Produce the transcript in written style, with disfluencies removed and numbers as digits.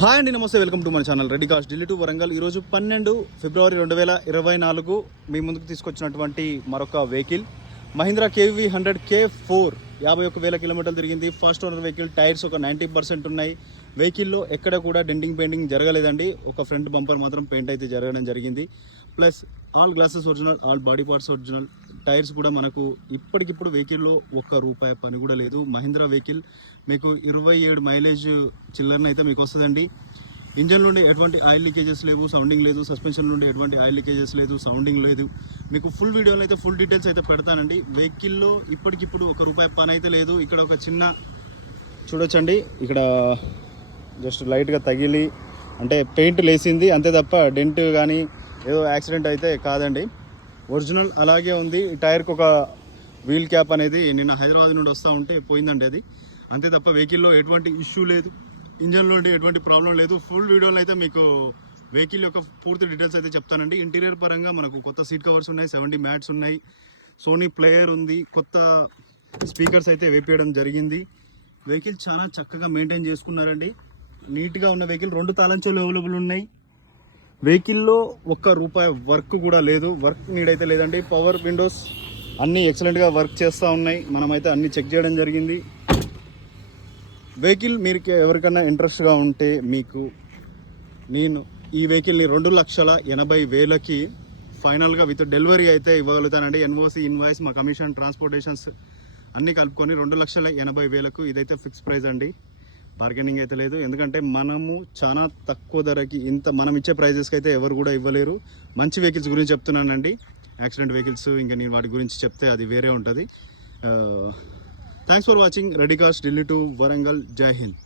Hi అండి, నమస్తే. Welcome to మన channel Reddy cars Delhi to Warangal. ఈరోజు 12 ఫిబ్రవరి 2024 మీ ముందుకు తీసుకొచ్చినటువంటి మరొక వెహికల్ మహీంద్రా కేవీ 100K4 51,000 కిలోమీటర్లు తిరిగింది. First owner vehicle. టైర్స్ ఒక 90% ఉన్నాయి. వెహికల్లో ఎక్కడ కూడా డెంటింగ్ పెయింటింగ్ జరగలేదండి. ఒక ఫ్రంట్ బంపర్ మాత్రం పెయింట్ అయితే జరగడం జరిగింది. Plus all glasses original, all body parts original. Tyres కూడా మనకు ఇప్పటికిప్పుడు వెహికల్లో ₹1 పని కూడా లేదు. మహీంద్రా వెహికల్ మీకు 27 మైలేజ్ చిల్లర్ని అయితే మీకు వస్తుందండి. ఇంజన్ నుండి ఎటువంటి ఆయిల్ లీకేజెస్ లేవు, సౌండింగ్ లేదు. సస్పెన్షన్ నుండి ఎటువంటి ఆయిల్ లీకేజెస్ లేదు, సౌండింగ్ లేదు. మీకు ఫుల్ వీడియోలో అయితే ఫుల్ డీటెయిల్స్ అయితే పెడతానండి. వెహికల్లో ఇప్పటికిప్పుడు ₹1 పని అయితే లేదు. ఇక్కడ ఒక చిన్న చూడొచ్చండి, ఇక్కడ జస్ట్ లైట్గా తగిలి అంటే పెయింట్ లేసింది అంతే తప్ప డెంట్ కానీ ఏదో యాక్సిడెంట్ అయితే కాదండి. ఒరిజినల్ అలాగే ఉంది. టైర్కి ఒక వీల్ క్యాప్ అనేది నిన్న హైదరాబాద్ నుండి వస్తూ ఉంటే పోయిందండి అది. అంతే తప్ప వెహికల్లో ఎటువంటి ఇష్యూ లేదు, ఇంజన్ నుండి ఎటువంటి ప్రాబ్లం లేదు. ఫుల్ వీడియోలో అయితే మీకు వెహికల్ యొక్క పూర్తి డీటెయిల్స్ అయితే చెప్తానండి. ఇంటీరియర్ పరంగా మనకు కొత్త సీట్ కవర్స్ ఉన్నాయి, 70 మ్యాట్స్ ఉన్నాయి, సోనీ ప్లేయర్ ఉంది, కొత్త స్పీకర్స్ అయితే వేపేయడం జరిగింది. వెహికల్ చాలా చక్కగా మెయింటైన్ చేసుకున్నారండి. నీట్గా ఉన్న వెహికల్. 2 తాళంచెలు అవైలబుల్ ఉన్నాయి. వెహికల్లో ₹1 వర్క్ కూడా లేదు, వర్క్ నీడ్ అయితే లేదండి. పవర్ విండోస్ అన్నీ ఎక్సలెంట్గా వర్క్ చేస్తూ ఉన్నాయి. మనమైతే అన్నీ చెక్ చేయడం జరిగింది. వెహికల్ మీరు ఎవరికైనా ఇంట్రెస్ట్గా ఉంటే మీకు నేను ఈ వెహికల్ని 2,80,000కి ఫైనల్గా విత్ డెలివరీ అయితే ఇవ్వగలుగుతానండి. ఎన్ఓసి, ఇన్వాయిస్, మా కమిషన్, ట్రాన్స్పోర్టేషన్స్ అన్నీ కలుపుకొని 2,80,000కు ఇదైతే ఫిక్స్ ప్రైస్ అండి. బార్గెనింగ్ అయితే లేదు. ఎందుకంటే మనము చాలా తక్కువ ధరకి మనం ఇచ్చే ప్రైజెస్కి అయితే ఎవరు కూడా ఇవ్వలేరు. మంచి వెహికల్స్ గురించి చెప్తున్నానండి. యాక్సిడెంట్ వెహికల్స్ ఇంకా నేను వాటి గురించి చెప్తే అది వేరే ఉంటుంది. Thanks for watching Reddy cars Delhi to Warangal. జై హింద్.